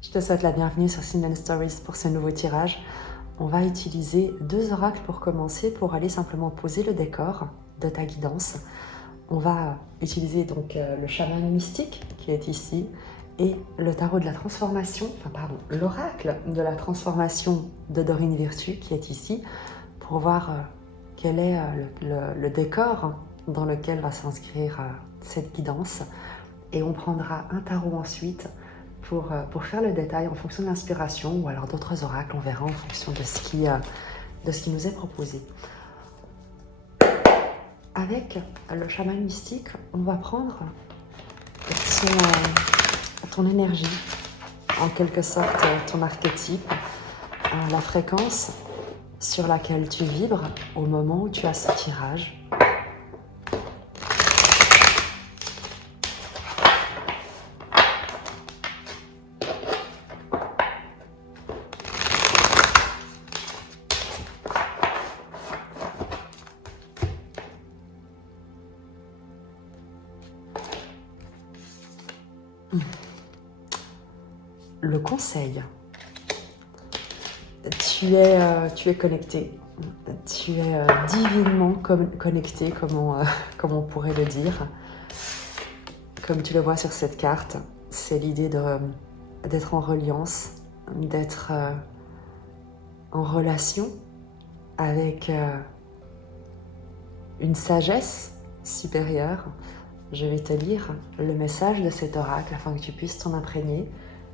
Je te souhaite la bienvenue sur Sim & Stories pour ce nouveau tirage. On va utiliser 2 oracles pour commencer, pour aller simplement poser le décor de ta guidance. On va utiliser donc le chaman mystique qui est ici et le tarot de la transformation, l'oracle de la transformation de Dorine Virtue qui est ici, pour voir quel est le décor dans lequel va s'inscrire cette guidance. Et on prendra un tarot ensuite pour faire le détail en fonction de l'inspiration ou alors d'autres oracles, on verra en fonction de ce qui nous est proposé. Avec le chaman mystique, on va prendre ton énergie, en quelque sorte ton archétype, la fréquence sur laquelle tu vibres au moment où tu as ce tirage. Le conseil. Tu es connecté, tu es divinement connecté, comme on pourrait le dire. Comme tu le vois sur cette carte, c'est l'idée d'être en reliance, d'être en relation avec une sagesse supérieure. Je vais te lire le message de cet oracle afin que tu puisses t'en imprégner.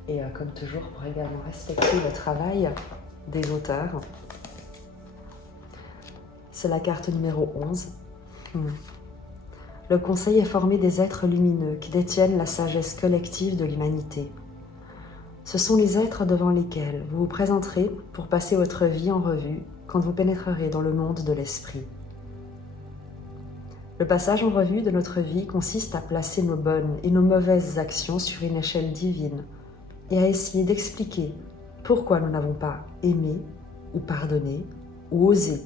Et comme toujours, pour également respecter le travail des auteurs. C'est la carte numéro 11. Le conseil est formé des êtres lumineux qui détiennent la sagesse collective de l'humanité. Ce sont les êtres devant lesquels vous vous présenterez pour passer votre vie en revue quand vous pénétrerez dans le monde de l'esprit. Le passage en revue de notre vie consiste à placer nos bonnes et nos mauvaises actions sur une échelle divine et à essayer d'expliquer pourquoi nous n'avons pas aimé ou pardonné ou osé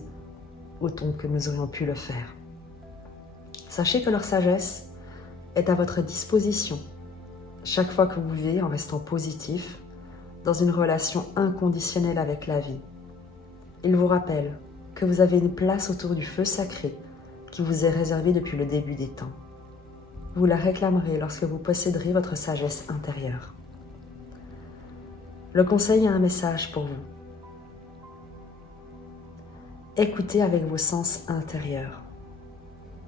autant que nous aurions pu le faire. Sachez que leur sagesse est à votre disposition chaque fois que vous vivez en restant positif dans une relation inconditionnelle avec la vie. Ils vous rappellent que vous avez une place autour du feu sacré qui vous est réservée depuis le début des temps. Vous la réclamerez lorsque vous posséderez votre sagesse intérieure. Le conseil a un message pour vous. Écoutez avec vos sens intérieurs.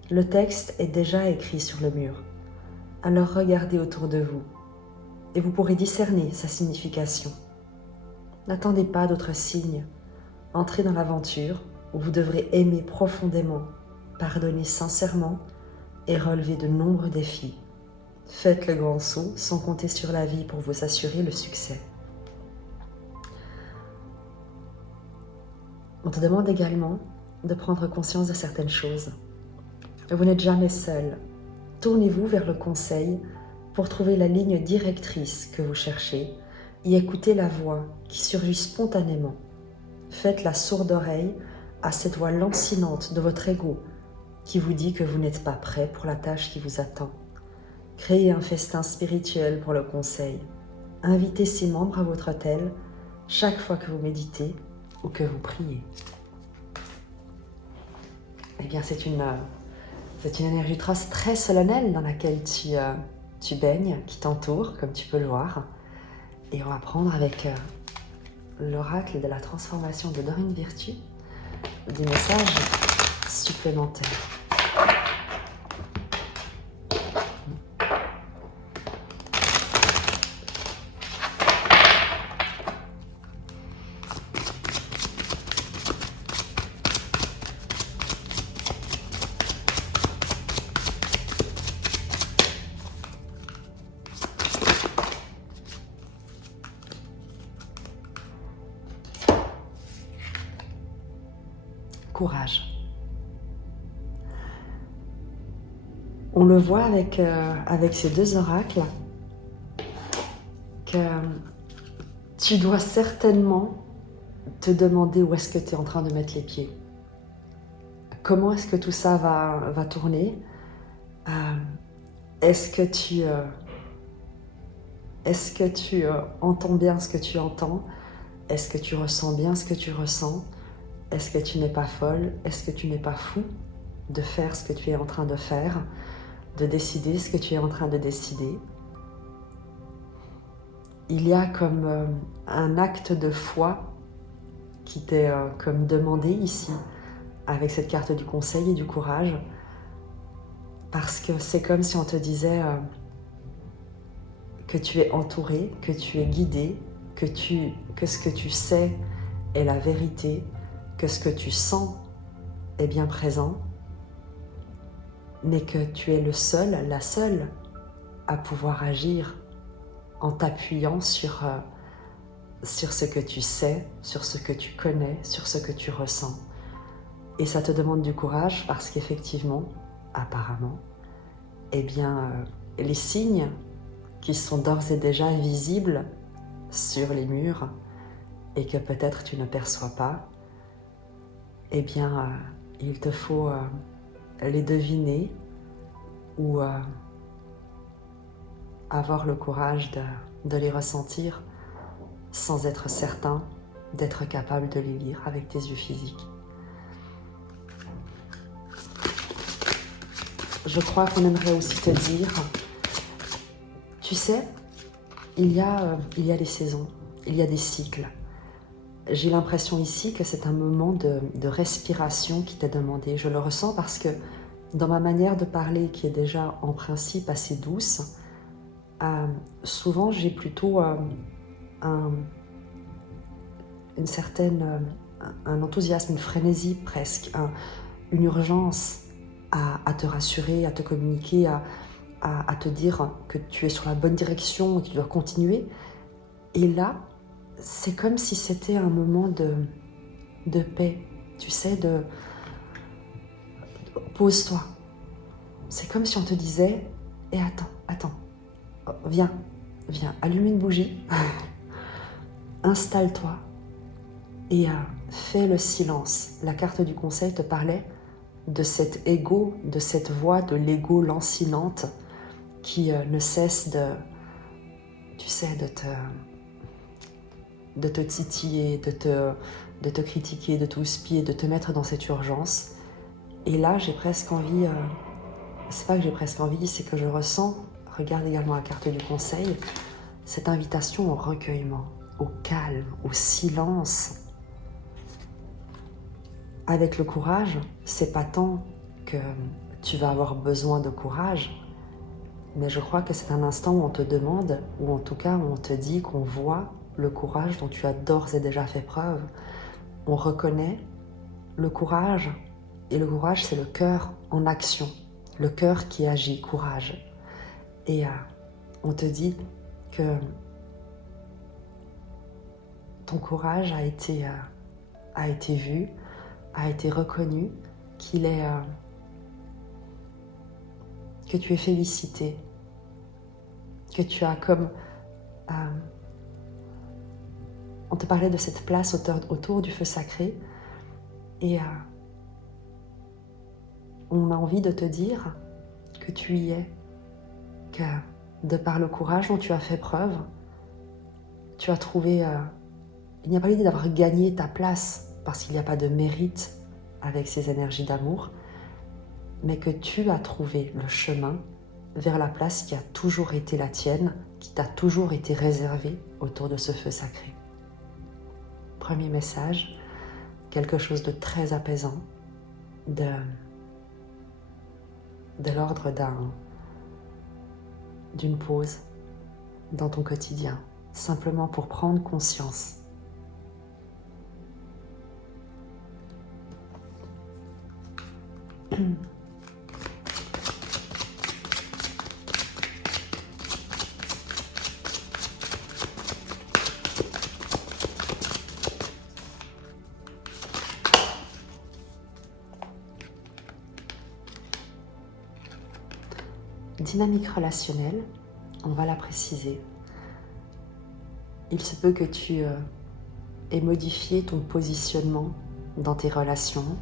Le texte est déjà écrit sur le mur, alors regardez autour de vous et vous pourrez discerner sa signification. N'attendez pas d'autres signes. Entrez dans l'aventure où vous devrez aimer profondément, pardonner sincèrement et relever de nombreux défis. Faites le grand saut sans compter sur la vie pour vous assurer le succès. On te demande également de prendre conscience de certaines choses. Vous n'êtes jamais seul. Tournez-vous vers le conseil pour trouver la ligne directrice que vous cherchez et écoutez la voix qui surgit spontanément. Faites la sourde oreille à cette voix lancinante de votre ego qui vous dit que vous n'êtes pas prêt pour la tâche qui vous attend. Créez un festin spirituel pour le conseil. Invitez ses membres à votre hôtel chaque fois que vous méditez ou que vous priez. Eh bien, c'est une énergie très solennelle dans laquelle tu baignes, qui t'entoure, comme tu peux le voir. Et on va prendre avec l'oracle de la transformation de Dorine Virtue des messages supplémentaires. Courage. On le voit avec ces 2 oracles que tu dois certainement te demander où est-ce que tu es en train de mettre les pieds. comment est-ce que tout ça va tourner? Est-ce que tu entends bien ce que tu entends? Est-ce que tu ressens bien ce que tu ressens? Est-ce que tu n'es pas folle? Est-ce que tu n'es pas fou de faire ce que tu es en train de faire, de décider ce que tu es en train de décider? Il y a comme un acte de foi qui t'est comme demandé ici, avec cette carte du conseil et du courage, parce que c'est comme si on te disait que tu es entouré, que tu es guidé, que ce que tu sais est la vérité, que ce que tu sens est bien présent, mais que tu es le seul, la seule à pouvoir agir en t'appuyant sur ce que tu sais, sur ce que tu connais, sur ce que tu ressens. Et ça te demande du courage parce qu'effectivement, apparemment, eh bien, les signes qui sont d'ores et déjà visibles sur les murs et que peut-être tu ne perçois pas, eh bien, il te faut les deviner ou avoir le courage de les ressentir sans être certain d'être capable de les lire avec tes yeux physiques. Je crois qu'on aimerait aussi te dire, tu sais, il y a les saisons, il y a des cycles. J'ai l'impression ici que c'est un moment de respiration qui t'est demandé. Je le ressens parce que dans ma manière de parler, qui est déjà en principe assez douce, souvent j'ai plutôt un enthousiasme, une frénésie presque, une urgence à te rassurer, à te communiquer, à te dire que tu es sur la bonne direction et que tu dois continuer. Et là, c'est comme si c'était un moment de paix, tu sais, pose-toi. C'est comme si on te disait, attends, viens, allume une bougie, installe-toi et fais le silence. La carte du conseil te parlait de cet ego, de cette voix de l'ego lancinante qui ne cesse de te titiller, de te critiquer, de te houspiller, de te mettre dans cette urgence. Et là, j'ai presque envie, c'est pas que j'ai presque envie, c'est que je ressens, regarde également la carte du conseil, cette invitation au recueillement, au calme, au silence. Avec le courage, c'est pas tant que tu vas avoir besoin de courage, mais je crois que c'est un instant où on te demande, ou en tout cas où on te dit qu'on voit le courage dont tu as d'ores et déjà fait preuve. On reconnaît le courage, et le courage c'est le cœur en action, le cœur qui agit, courage. Et on te dit que ton courage a été vu, a été reconnu, que tu es félicité, que tu as comme... on te parlait de cette place autour du feu sacré et on a envie de te dire que tu y es, que de par le courage dont tu as fait preuve, tu as trouvé... il n'y a pas l'idée d'avoir gagné ta place parce qu'il n'y a pas de mérite avec ces énergies d'amour, mais que tu as trouvé le chemin vers la place qui a toujours été la tienne, qui t'a toujours été réservée autour de ce feu sacré. Premier message, quelque chose de très apaisant, de l'ordre d'une pause dans ton quotidien, simplement pour prendre conscience. Dynamique relationnelle, on va la préciser. Il se peut que tu aies modifié ton positionnement dans tes relations,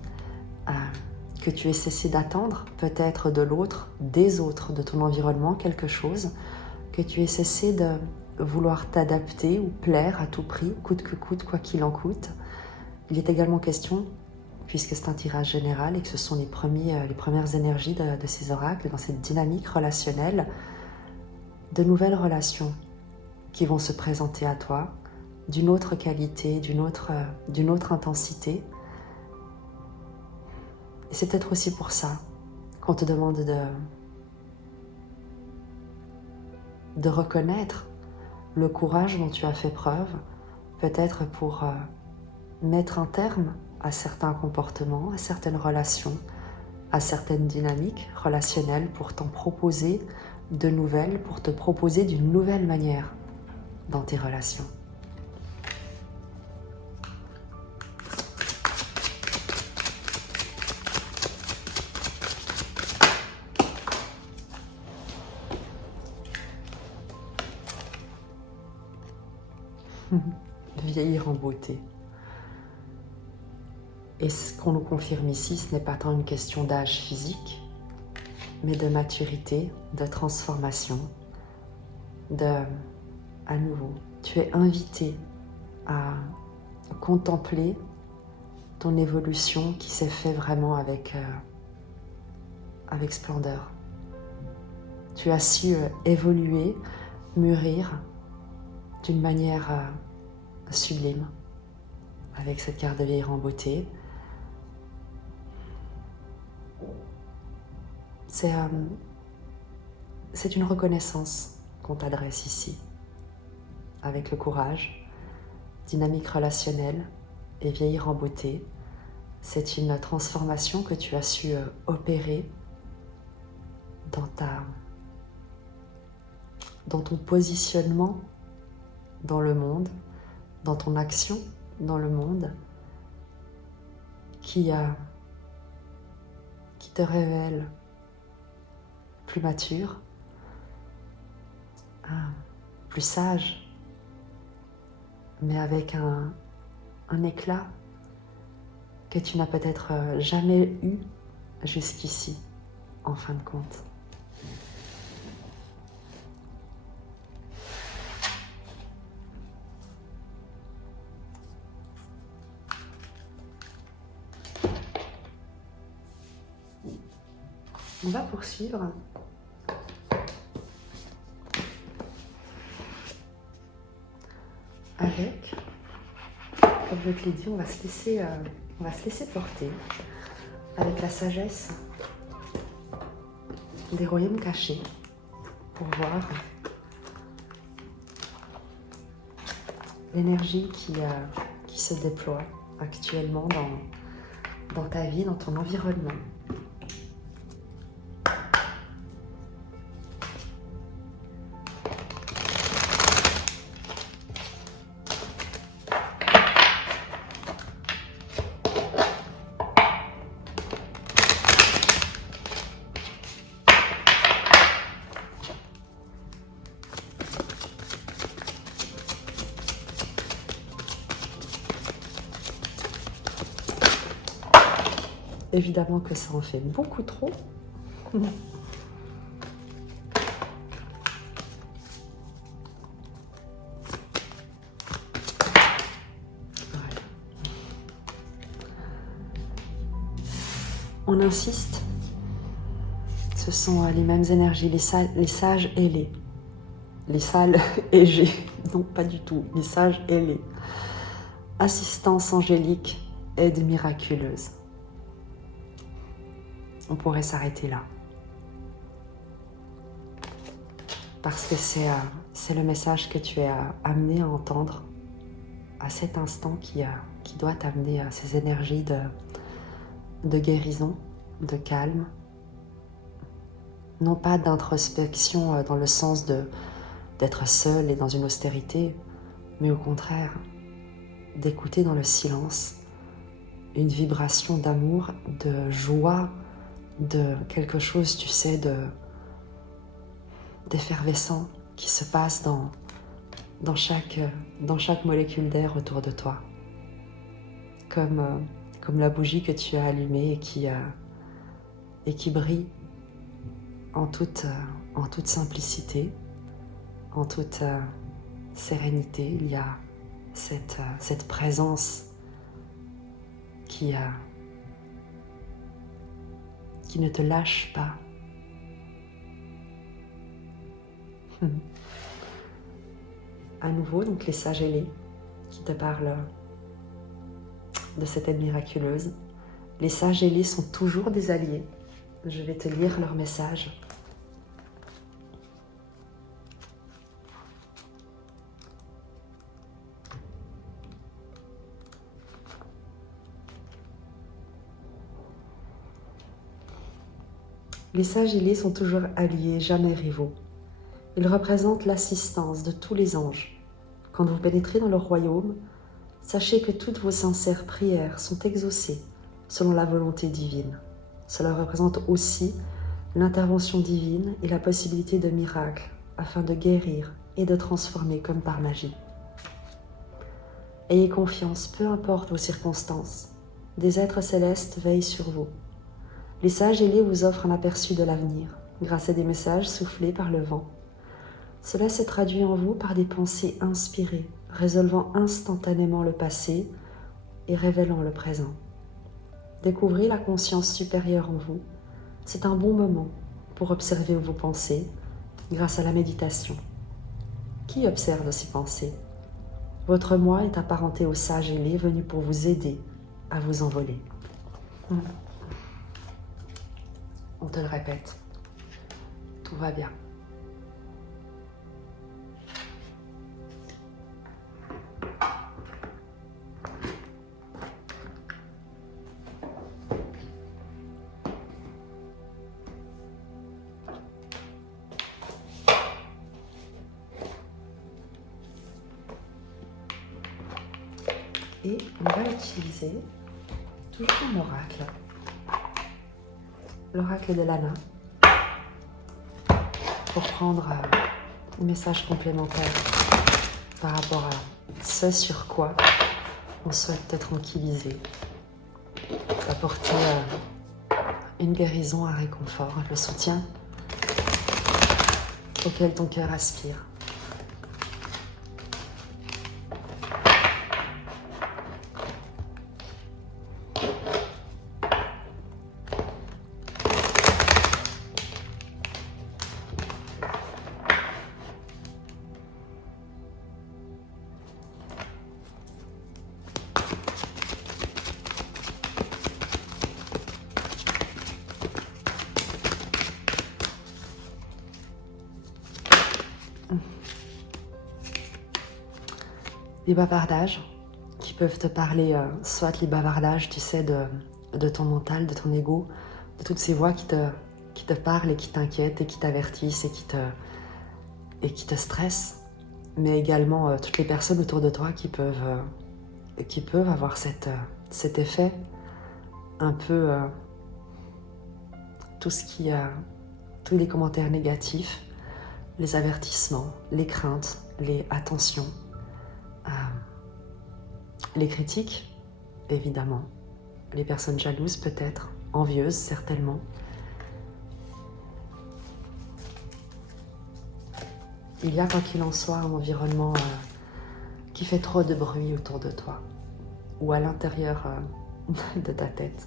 que tu aies cessé d'attendre peut-être de l'autre, des autres, de ton environnement quelque chose, que tu aies cessé de vouloir t'adapter ou plaire à tout prix, coûte que coûte, quoi qu'il en coûte. Il est également question, puisque c'est un tirage général et que ce sont les premières énergies de ces oracles, dans cette dynamique relationnelle, de nouvelles relations qui vont se présenter à toi, d'une autre qualité, d'une autre intensité. Et c'est peut-être aussi pour ça qu'on te demande de reconnaître le courage dont tu as fait preuve, peut-être pour mettre un terme à certains comportements, à certaines relations, à certaines dynamiques relationnelles, pour t'en proposer de nouvelles, pour te proposer d'une nouvelle manière dans tes relations. Vieillir en beauté. Et ce qu'on nous confirme ici, ce n'est pas tant une question d'âge physique, mais de maturité, de transformation, à nouveau, tu es invité à contempler ton évolution qui s'est faite vraiment avec splendeur. Tu as su évoluer, mûrir d'une manière sublime avec cette carte de vieillir en beauté. C'est une reconnaissance qu'on t'adresse ici, avec le courage, dynamique relationnelle et vieillir en beauté. C'est une transformation que tu as su opérer dans ton positionnement dans le monde, dans ton action dans le monde, qui te révèle plus mature, plus sage, mais avec un éclat que tu n'as peut-être jamais eu jusqu'ici, en fin de compte. On va poursuivre avec, comme je te l'ai dit, on va se laisser porter avec la sagesse des royaumes cachés pour voir l'énergie qui se déploie actuellement dans ta vie, dans ton environnement. Évidemment que ça en fait beaucoup trop. On insiste. Ce sont les mêmes énergies, les sages ailés. Les sales égés. Non, pas du tout. Les sages ailés. Assistance angélique, aide miraculeuse. On pourrait s'arrêter là. Parce que c'est le message que tu es amené à entendre à cet instant qui doit t'amener à ces énergies de guérison, de calme. Non pas d'introspection dans le sens d'être seul et dans une austérité, mais au contraire, d'écouter dans le silence une vibration d'amour, de joie, de quelque chose, tu sais, d'effervescent qui se passe dans chaque molécule d'air autour de toi. Comme la bougie que tu as allumée et qui et qui brille en toute simplicité, en toute sérénité. Il y a cette présence qui ne te lâche pas. À nouveau, donc les sages ailés qui te parlent de cette aide miraculeuse. Les sages ailés sont toujours des alliés. Je vais te lire leur message. Les sages ailés sont toujours alliés, jamais rivaux. Ils représentent l'assistance de tous les anges. Quand vous pénétrez dans leur royaume, sachez que toutes vos sincères prières sont exaucées selon la volonté divine. Cela représente aussi l'intervention divine et la possibilité de miracles afin de guérir et de transformer comme par magie. Ayez confiance, peu importe vos circonstances. Des êtres célestes veillent sur vous. Les sages ailés vous offrent un aperçu de l'avenir grâce à des messages soufflés par le vent. Cela se traduit en vous par des pensées inspirées, résolvant instantanément le passé et révélant le présent. Découvrez la conscience supérieure en vous. C'est un bon moment pour observer vos pensées grâce à la méditation. Qui observe ces pensées? Votre moi est apparenté au sage ailé venu pour vous aider à vous envoler. On te le répète, tout va bien. Et on va utiliser toujours un oracle, l'oracle de Lana, pour prendre un message complémentaire par rapport à ce sur quoi on souhaite te tranquilliser, apporter une guérison, un réconfort, le soutien auquel ton cœur aspire. Les bavardages qui peuvent te parler, soit les bavardages, tu sais, de ton mental, de ton ego, de toutes ces voix qui te parlent et qui t'inquiètent et qui t'avertissent et qui te stressent, mais également toutes les personnes autour de toi qui peuvent avoir cet effet un peu, tous les commentaires négatifs, les avertissements, les craintes, les attentions, les critiques, évidemment, les personnes jalouses peut-être, envieuses certainement. Il y a, quoi qu'il en soit, un environnement qui fait trop de bruit autour de toi ou à l'intérieur de ta tête.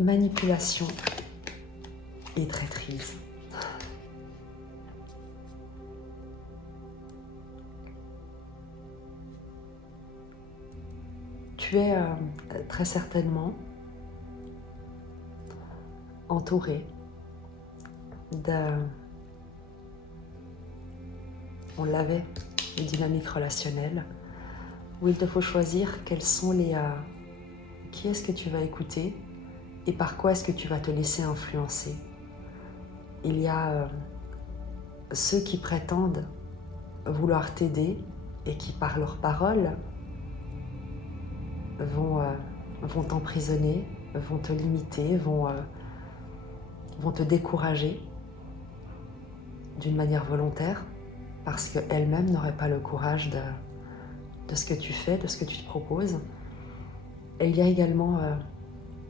Manipulation et traîtrise. Tu es très certainement entouré on l'avait, une dynamique relationnelle où il te faut choisir quels sont qui est-ce que tu vas écouter et par quoi est-ce que tu vas te laisser influencer. Il y a ceux qui prétendent vouloir t'aider et qui, par leurs paroles, vont t'emprisonner, vont te limiter, vont te décourager d'une manière volontaire parce qu'elles-mêmes n'auraient pas le courage de ce que tu fais, de ce que tu te proposes. Et il y a également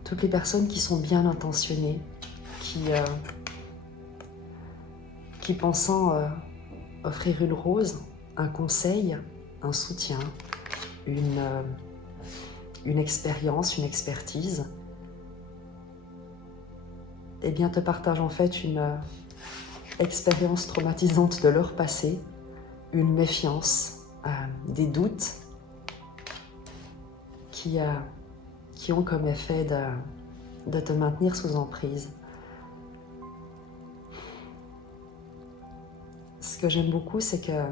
toutes les personnes qui sont bien intentionnées, qui pensant offrir une rose, un conseil, un soutien, une expérience, une expertise, eh bien te partagent en fait une expérience traumatisante de leur passé, une méfiance, des doutes qui ont comme effet de te maintenir sous emprise. Ce que j'aime beaucoup, c'est que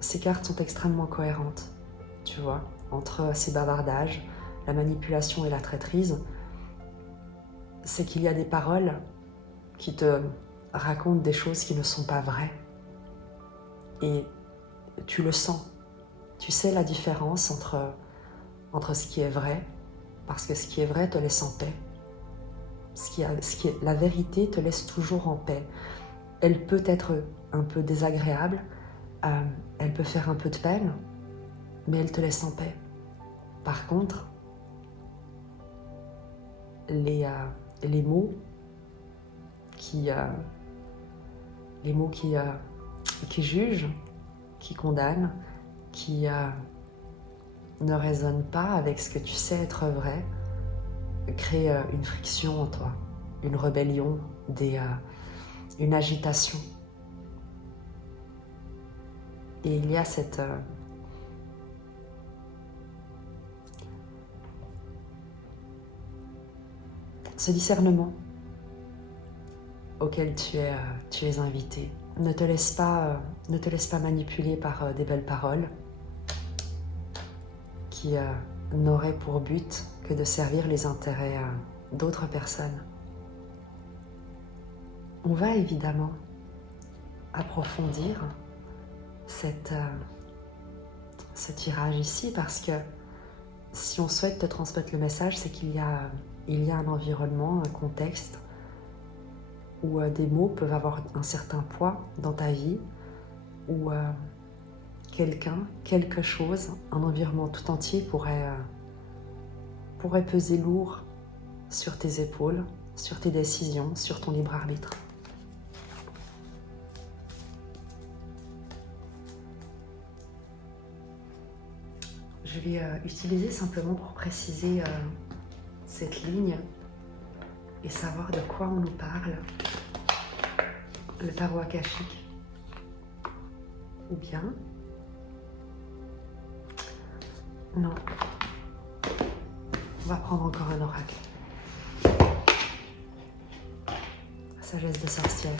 ces cartes sont extrêmement cohérentes, tu vois, entre ces bavardages, la manipulation et la traîtrise. C'est qu'il y a des paroles qui te racontent des choses qui ne sont pas vraies. Et tu le sens. Tu sais la différence entre ce qui est vrai, parce que ce qui est vrai te laisse en paix. La vérité te laisse toujours en paix. Elle peut être un peu désagréable, elle peut faire un peu de peine, mais elle te laisse en paix. Par contre, les mots qui jugent, qui condamnent, qui ne résonnent pas avec ce que tu sais être vrai, créent une friction en toi, une rébellion, une agitation. Et il y a ce discernement auquel tu es invité. Ne te laisse pas manipuler par des belles paroles qui n'auraient pour but que de servir les intérêts d'autres personnes. On va évidemment approfondir ce tirage ici parce que si on souhaite te transmettre le message, c'est qu'il y a un environnement, un contexte où des mots peuvent avoir un certain poids dans ta vie, où quelqu'un, quelque chose, un environnement tout entier pourrait peser lourd sur tes épaules, sur tes décisions, sur ton libre arbitre. Je vais utiliser simplement pour préciser cette ligne et savoir de quoi on nous parle, le tarot akashique. Ou bien, non, on va prendre encore un oracle. Sagesse de sorcière.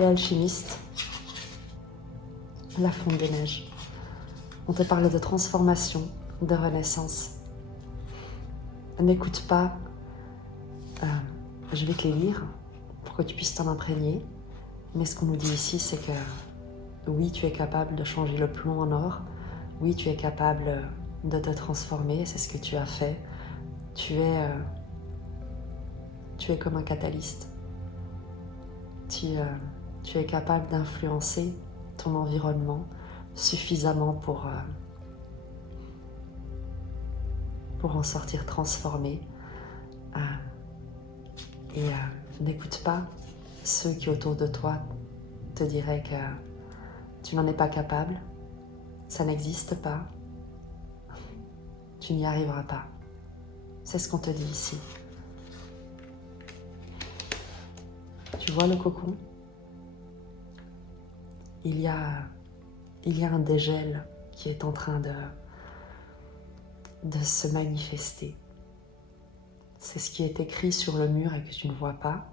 Et alchimiste, la fonte des neiges. On te parle de transformation, de renaissance. N'écoute pas, je vais te les lire pour que tu puisses t'en imprégner. Mais ce qu'on nous dit ici, c'est que oui, tu es capable de changer le plomb en or. Oui, tu es capable de te transformer, c'est ce que tu as fait. Tu es comme un catalyste. Tu es capable d'influencer ton environnement suffisamment pour en sortir transformé. N'écoute pas ceux qui autour de toi te diraient que tu n'en es pas capable, ça n'existe pas, tu n'y arriveras pas. C'est ce qu'on te dit ici. Tu vois le cocon ? Il y a un dégel qui est en train de se manifester. C'est ce qui est écrit sur le mur et que tu ne vois pas.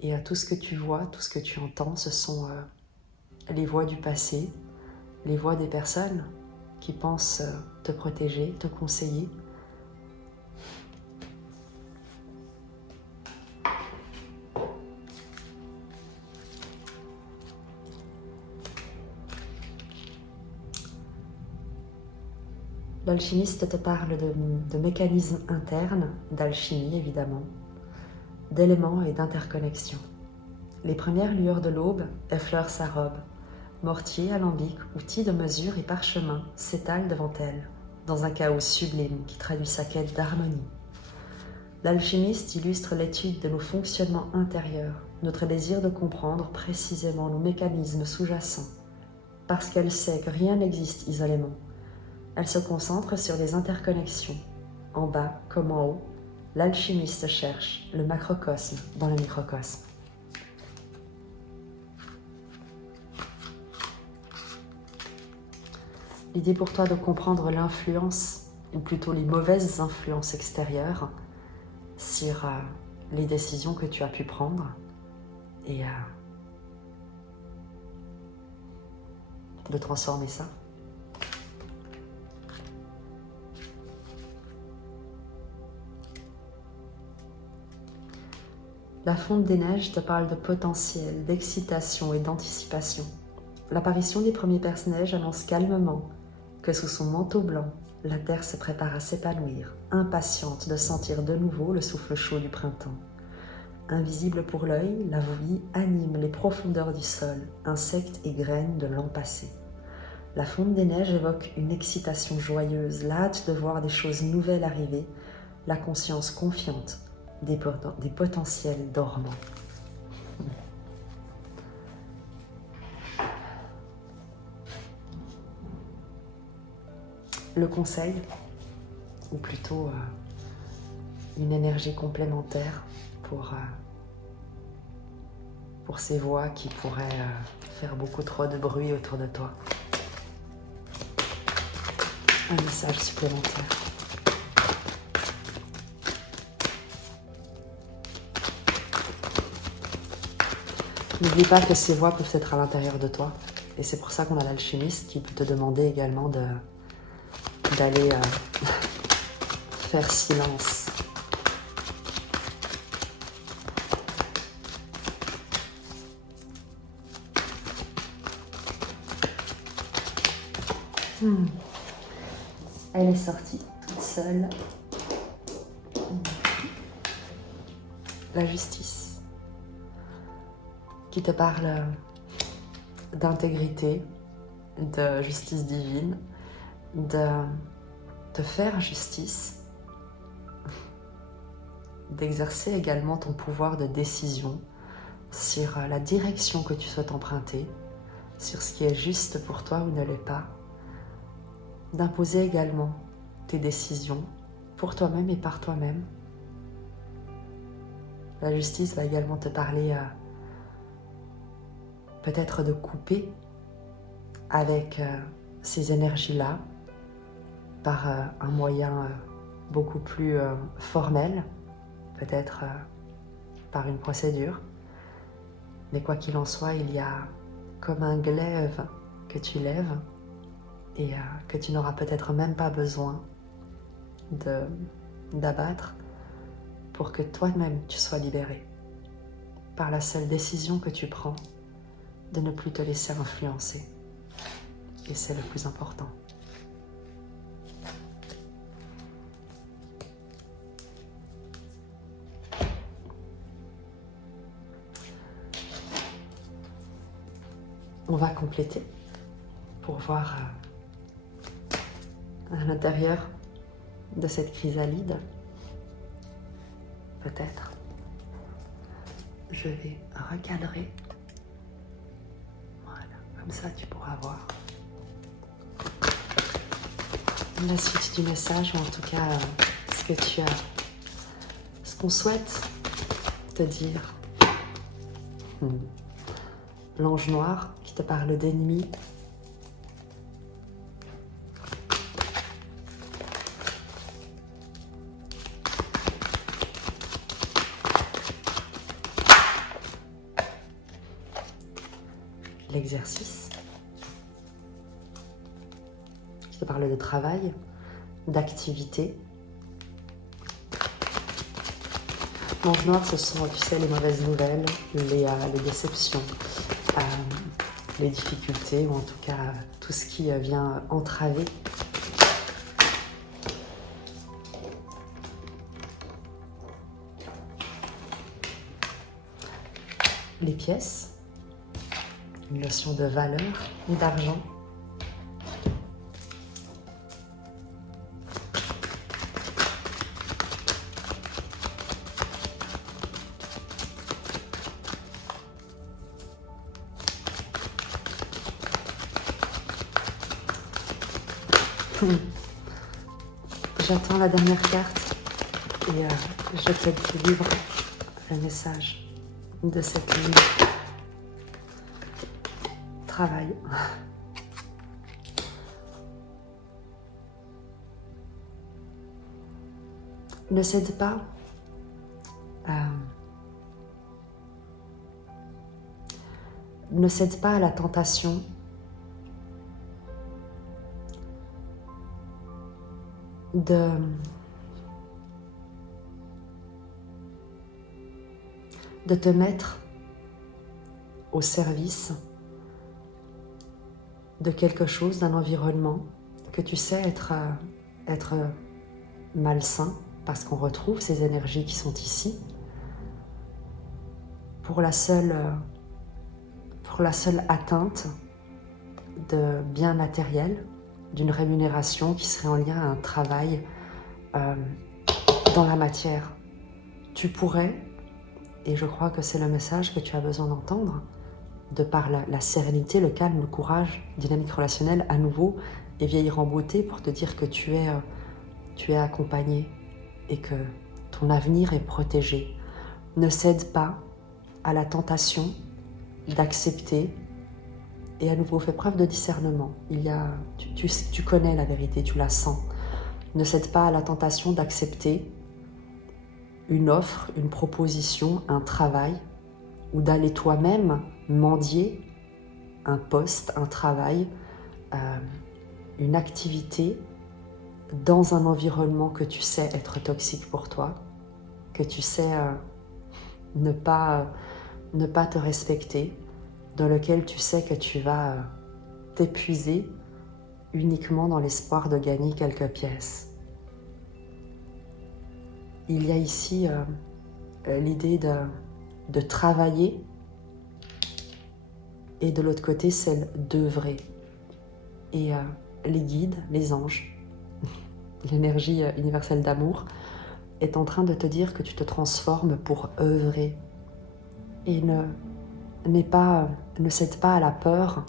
Et tout ce que tu vois, tout ce que tu entends, ce sont les voix du passé, les voix des personnes qui pensent te protéger, te conseiller. L'alchimiste te parle de mécanismes internes, d'alchimie évidemment, d'éléments et d'interconnexions. Les premières lueurs de l'aube effleurent sa robe. Mortier, alambic, outils de mesure et parchemin s'étalent devant elle, dans un chaos sublime qui traduit sa quête d'harmonie. L'alchimiste illustre l'étude de nos fonctionnements intérieurs, notre désir de comprendre précisément nos mécanismes sous-jacents. Parce qu'elle sait que rien n'existe isolément, elle se concentre sur les interconnexions. En bas comme en haut, l'alchimiste cherche le macrocosme dans le microcosme. L'idée pour toi de comprendre l'influence, ou plutôt les mauvaises influences extérieures, sur les décisions que tu as pu prendre et de transformer ça. La fonte des neiges te parle de potentiel, d'excitation et d'anticipation. L'apparition des premiers perce-neige annonce calmement que sous son manteau blanc, la terre se prépare à s'épanouir, impatiente de sentir de nouveau le souffle chaud du printemps. Invisible pour l'œil, la vie anime les profondeurs du sol, insectes et graines de l'an passé. La fonte des neiges évoque une excitation joyeuse, la hâte de voir des choses nouvelles arriver, la conscience confiante des potentiels dormants. Le conseil, ou plutôt une énergie complémentaire pour ces voix qui pourraient faire beaucoup trop de bruit autour de toi. Un message supplémentaire. N'oublie pas que ces voix peuvent être à l'intérieur de toi. Et c'est pour ça qu'on a l'alchimiste qui peut te demander également d'aller faire silence. Elle est sortie toute seule. La justice, qui te parle d'intégrité, de justice divine, de faire justice, d'exercer également ton pouvoir de décision sur la direction que tu souhaites emprunter, sur ce qui est juste pour toi ou ne l'est pas, d'imposer également tes décisions pour toi-même et par toi-même. La justice va également te parler peut-être de couper avec ces énergies-là par un moyen beaucoup plus formel, peut-être par une procédure. Mais quoi qu'il en soit, il y a comme un glaive que tu lèves et que tu n'auras peut-être même pas besoin d'abattre pour que toi-même tu sois libéré par la seule décision que tu prends de ne plus te laisser influencer. Et c'est le plus important. On va compléter pour voir à l'intérieur de cette chrysalide, peut-être, je vais recadrer. Voilà, comme ça tu pourras voir la suite du message, ou en tout cas ce qu'on souhaite te dire. L'ange noir qui te parle d'ennemis. exercice qui te parle de travail, d'activité. L'ange noir, ce sont, tu sais, les mauvaises nouvelles, les déceptions, les difficultés, ou en tout cas tout ce qui vient entraver les pièces, une notion de valeur ou d'argent. J'attends la dernière carte et je te livre le message de cette ligne. Travail. Ne cède pas ne cède pas à la tentation de te mettre au service de quelque chose, d'un environnement que tu sais être malsain, parce qu'on retrouve ces énergies qui sont ici, pour la seule atteinte de biens matériels, d'une rémunération qui serait en lien à un travail dans la matière. Tu pourrais, et je crois que c'est le message que tu as besoin d'entendre, de par la sérénité, le calme, le courage, dynamique relationnelle à nouveau, et vieillir en beauté pour te dire que tu es accompagné et que ton avenir est protégé. Ne cède pas à la tentation d'accepter, et à nouveau fais preuve de discernement. Tu connais la vérité, tu la sens. Ne cède pas à la tentation d'accepter une offre, une proposition, un travail, ou d'aller toi-même mendier un poste, un travail, une activité dans un environnement que tu sais être toxique pour toi, que tu sais ne pas te respecter, dans lequel tu sais que tu vas t'épuiser uniquement dans l'espoir de gagner quelques pièces. Il y a ici l'idée de travailler, et de l'autre côté celle d'œuvrer. Et les guides, les anges, l'énergie universelle d'amour est en train de te dire que tu te transformes pour œuvrer. Et ne cède pas à la peur,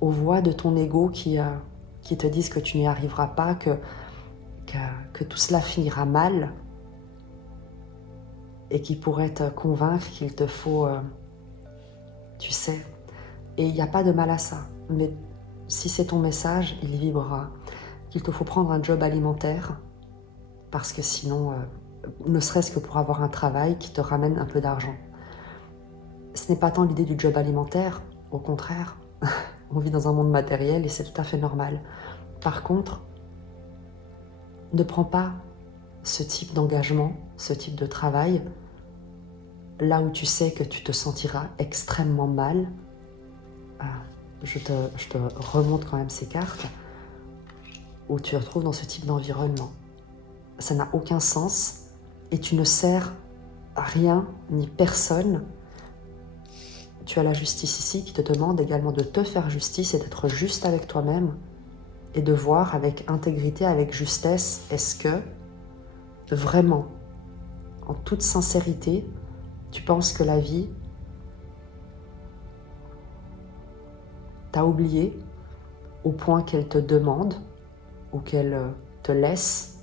aux voix de ton ego qui te disent que tu n'y arriveras pas, que tout cela finira mal, et qui pourraient te convaincre qu'il te faut, tu sais. Et il n'y a pas de mal à ça, mais si c'est ton message, il vibrera. Qu'il te faut prendre un job alimentaire, parce que sinon, ne serait-ce que pour avoir un travail qui te ramène un peu d'argent. Ce n'est pas tant l'idée du job alimentaire, au contraire, on vit dans un monde matériel et c'est tout à fait normal. Par contre, ne prends pas ce type d'engagement, ce type de travail, là où tu sais que tu te sentiras extrêmement mal. Je te remonte quand même ces cartes, où tu te retrouves dans ce type d'environnement. Ça n'a aucun sens et tu ne sers à rien ni personne. Tu as la justice ici qui te demande également de te faire justice et d'être juste avec toi-même et de voir avec intégrité, avec justesse, est-ce que vraiment, en toute sincérité, tu penses que la vie t'a oublié au point qu'elle te demande ou qu'elle te laisse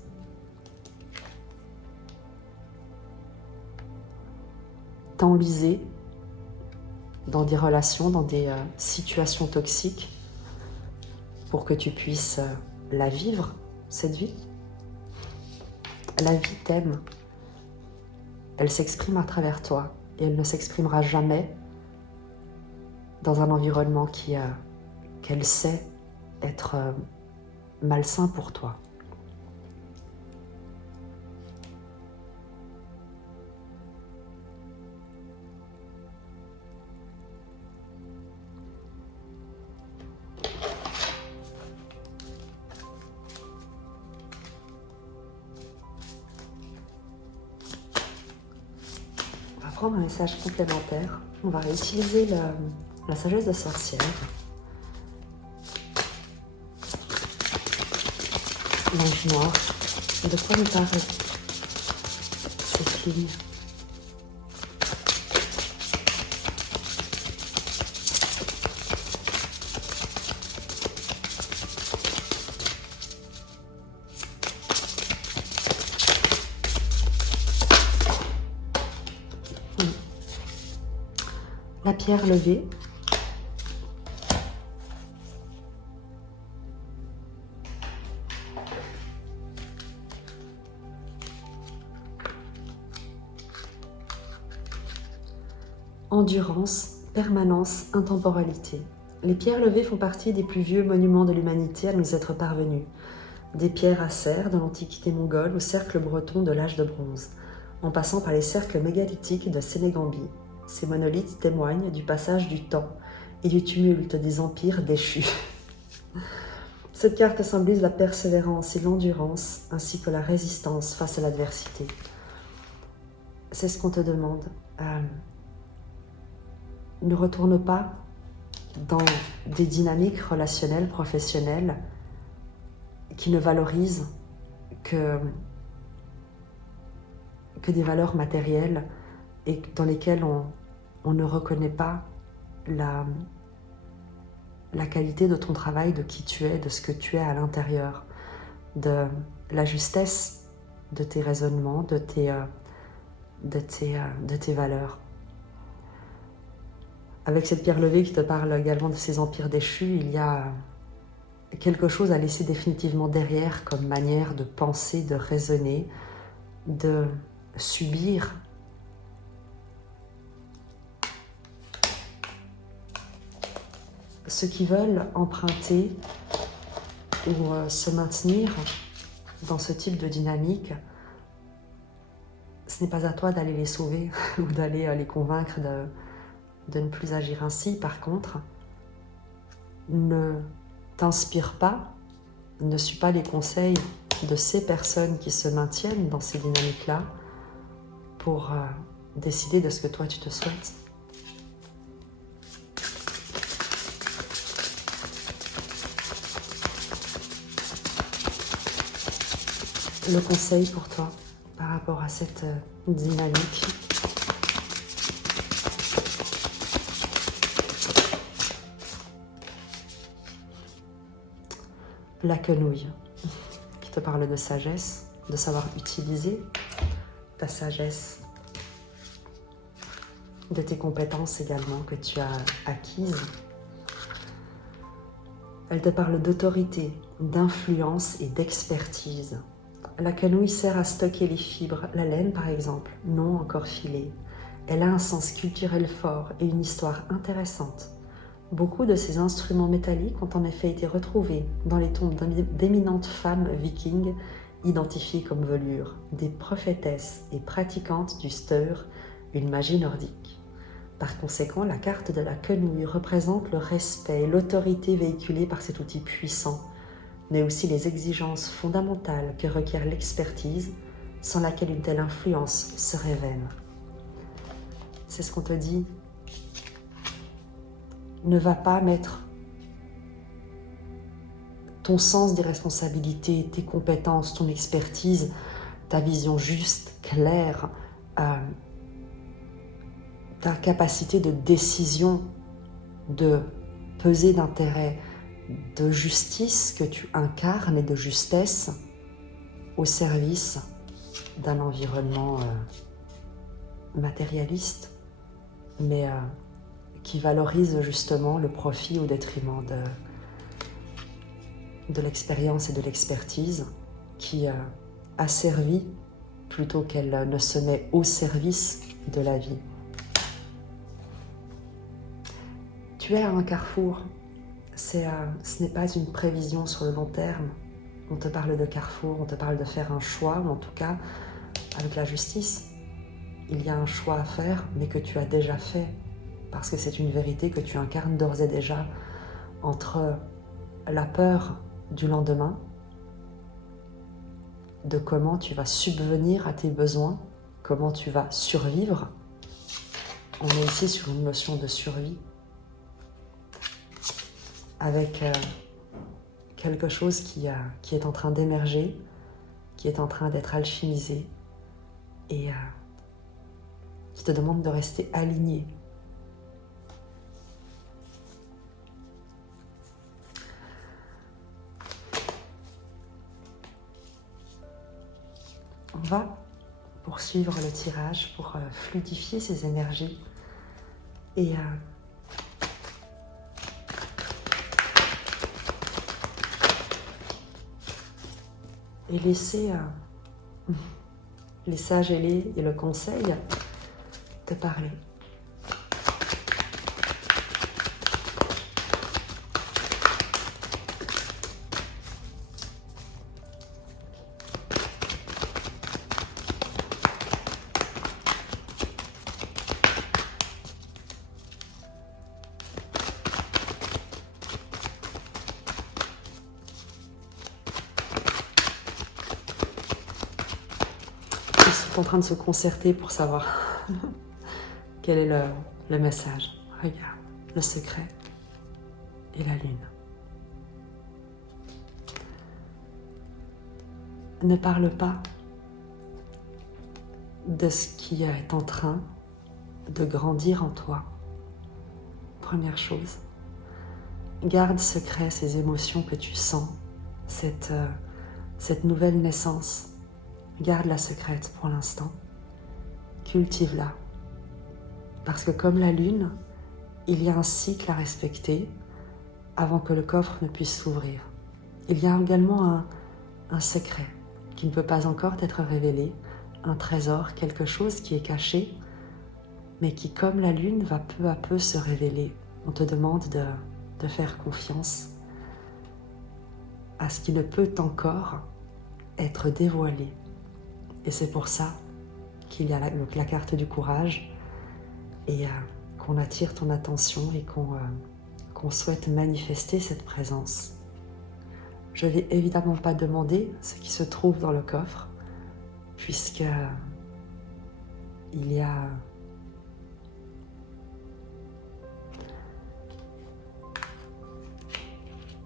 t'enliser dans des relations, dans des situations toxiques pour que tu puisses la vivre, cette vie. La vie t'aime. Elle s'exprime à travers toi et elle ne s'exprimera jamais dans un environnement qu'elle sait être malsain pour toi. On va prendre un message complémentaire. On va réutiliser la sagesse de sorcière. L'ange noir. Et de quoi nous parle cette ligne? La pierre levée. Endurance, permanence, intemporalité. Les pierres levées font partie des plus vieux monuments de l'humanité à nous être parvenus. Des pierres à serre de l'Antiquité mongole aux cercles bretons de l'âge de bronze, en passant par les cercles mégalithiques de Sénégambie. Ces monolithes témoignent du passage du temps et du tumulte des empires déchus. Cette carte symbolise la persévérance et l'endurance, ainsi que la résistance face à l'adversité. C'est ce qu'on te demande. Ne retourne pas dans des dynamiques relationnelles, professionnelles, qui ne valorisent que des valeurs matérielles et dans lesquelles on ne reconnaît pas la qualité de ton travail, de qui tu es, de ce que tu es à l'intérieur, de la justesse de tes raisonnements, de tes valeurs. Avec cette pierre levée qui te parle également de ces empires déchus, il y a quelque chose à laisser définitivement derrière comme manière de penser, de raisonner, de subir. Ceux qui veulent emprunter ou se maintenir dans ce type de dynamique, ce n'est pas à toi d'aller les sauver ou d'aller les convaincre de ne plus agir ainsi. Par contre, ne t'inspire pas, ne suis pas les conseils de ces personnes qui se maintiennent dans ces dynamiques-là pour décider de ce que toi tu te souhaites. Le conseil pour toi par rapport à cette dynamique. La quenouille, qui te parle de sagesse, de savoir utiliser ta sagesse, de tes compétences également que tu as acquises. Elle te parle d'autorité, d'influence et d'expertise. La quenouille sert à stocker les fibres, la laine par exemple, non encore filée. Elle a un sens culturel fort et une histoire intéressante. Beaucoup de ces instruments métalliques ont en effet été retrouvés dans les tombes d'éminentes femmes vikings identifiées comme velures, des prophétesses et pratiquantes du stir, une magie nordique. Par conséquent, la carte de la quenouille représente le respect et l'autorité véhiculée par cet outil puissant, mais aussi les exigences fondamentales que requiert l'expertise, sans laquelle une telle influence serait vaine. C'est ce qu'on te dit. Ne va pas mettre ton sens des responsabilités, tes compétences, ton expertise, ta vision juste, claire, ta capacité de décision, de peser d'intérêt, de justice que tu incarnes et de justesse au service d'un environnement matérialiste, mais qui valorise justement le profit au détriment de l'expérience et de l'expertise, qui asservit plutôt qu'elle ne se met au service de la vie. Tu es à un carrefour. Ce n'est pas une prévision sur le long terme. On te parle de carrefour, on te parle de faire un choix, ou en tout cas, avec la justice, il y a un choix à faire, mais que tu as déjà fait, parce que c'est une vérité que tu incarnes d'ores et déjà entre la peur du lendemain, de comment tu vas subvenir à tes besoins, comment tu vas survivre. On est ici sur une notion de survie, avec quelque chose qui est en train d'émerger, qui est en train d'être alchimisé et qui te demande de rester aligné. On va poursuivre le tirage pour fluidifier ces énergies et laisser les sages ailés et le conseil te parler. Ils sont en train de se concerter pour savoir quel est le message. Regarde, le secret et la lune. Ne parle pas de ce qui est en train de grandir en toi. Première chose, garde secret ces émotions que tu sens, cette nouvelle naissance. Garde-la secrète pour l'instant. Cultive-la. Parce que comme la lune, il y a un cycle à respecter avant que le coffre ne puisse s'ouvrir. Il y a également un secret qui ne peut pas encore être révélé, un trésor, quelque chose qui est caché, mais qui, comme la lune, va peu à peu se révéler. On te demande de faire confiance à ce qui ne peut encore être dévoilé. Et c'est pour ça qu'il y a la carte du courage et qu'on attire ton attention et qu'on souhaite manifester cette présence. Je ne vais évidemment pas demander ce qui se trouve dans le coffre, puisque il y a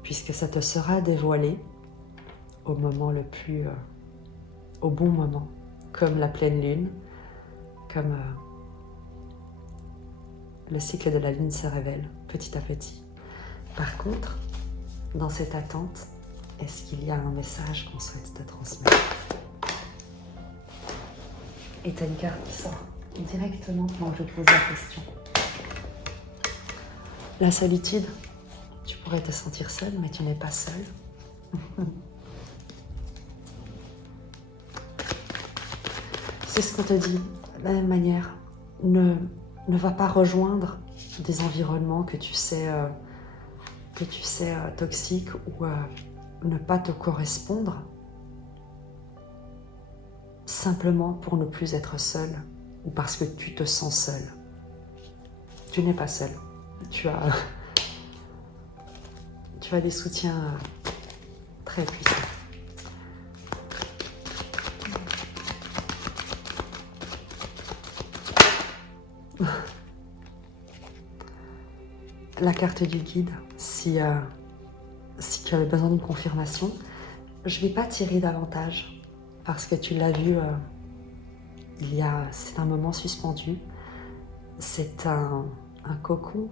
puisque ça te sera dévoilé au moment au bon moment, comme la pleine lune, comme le cycle de la lune se révèle petit à petit. Par contre, dans cette attente, est-ce qu'il y a un message qu'on souhaite te transmettre? Et tu as une carte qui sort directement pendant que je pose la question. La solitude, tu pourrais te sentir seul, mais tu n'es pas seul. C'est ce qu'on te dit. De la même manière, ne va pas rejoindre des environnements que tu sais toxiques ou ne pas te correspondre simplement pour ne plus être seul ou parce que tu te sens seul. Tu n'es pas seul. Tu as des soutiens très puissants. La carte du guide, si tu avais besoin d'une confirmation, je ne vais pas tirer davantage parce que tu l'as vu, c'est un moment suspendu, c'est un cocon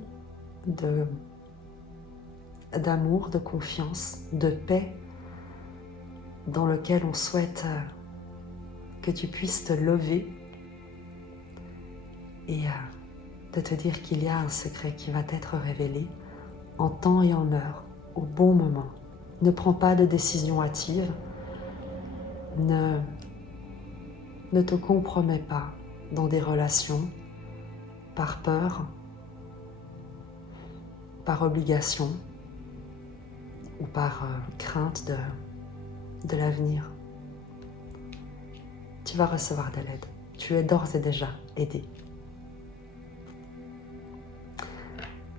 d'amour, de confiance, de paix dans lequel on souhaite que tu puisses te lever et de te dire qu'il y a un secret qui va t'être révélé en temps et en heure, au bon moment. Ne prends pas de décision hâtive, ne te compromets pas dans des relations par peur par obligation ou par crainte de l'avenir, tu vas recevoir de l'aide. Tu es d'ores et déjà aidé.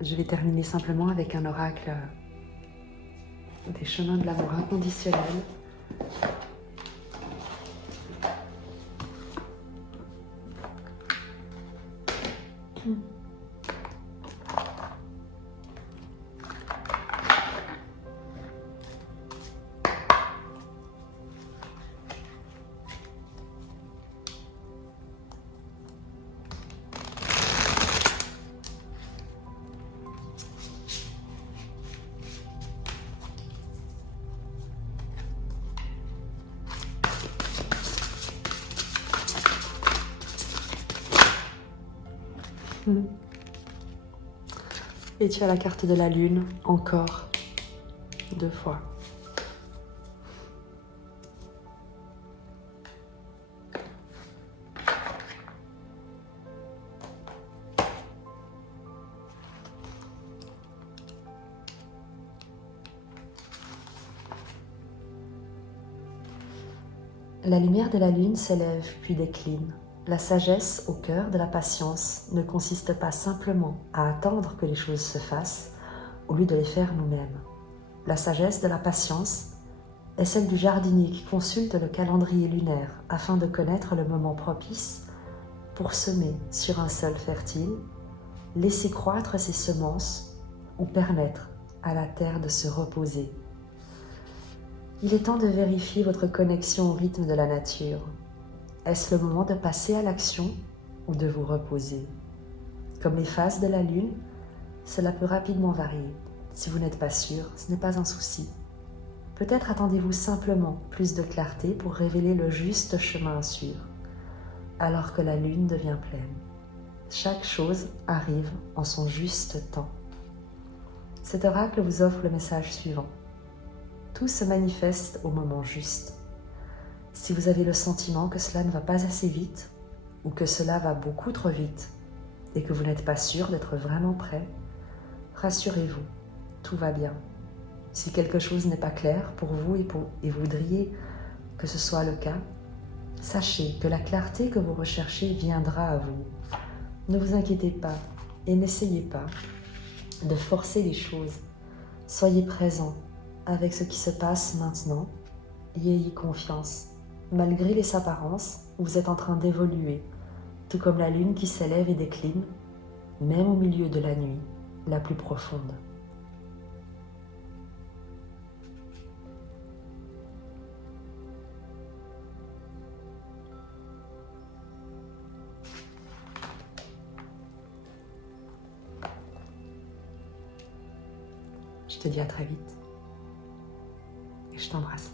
Je vais terminer simplement avec un oracle des chemins de l'amour inconditionnel. Et tu as la carte de la lune, encore 2 fois. La lumière de la lune s'élève puis décline. La sagesse au cœur de la patience ne consiste pas simplement à attendre que les choses se fassent au lieu de les faire nous-mêmes. La sagesse de la patience est celle du jardinier qui consulte le calendrier lunaire afin de connaître le moment propice pour semer sur un sol fertile, laisser croître ses semences ou permettre à la terre de se reposer. Il est temps de vérifier votre connexion au rythme de la nature. Est-ce le moment de passer à l'action ou de vous reposer? Comme les phases de la lune, cela peut rapidement varier. Si vous n'êtes pas sûr, ce n'est pas un souci. Peut-être attendez-vous simplement plus de clarté pour révéler le juste chemin à suivre, alors que la lune devient pleine. Chaque chose arrive en son juste temps. Cet oracle vous offre le message suivant. Tout se manifeste au moment juste. Si vous avez le sentiment que cela ne va pas assez vite ou que cela va beaucoup trop vite et que vous n'êtes pas sûr d'être vraiment prêt, rassurez-vous, tout va bien. Si quelque chose n'est pas clair pour vous et voudriez que ce soit le cas, sachez que la clarté que vous recherchez viendra à vous. Ne vous inquiétez pas et n'essayez pas de forcer les choses. Soyez présent avec ce qui se passe maintenant et ayez confiance. Malgré les apparences, vous êtes en train d'évoluer, tout comme la lune qui s'élève et décline, même au milieu de la nuit la plus profonde. Je te dis à très vite et je t'embrasse.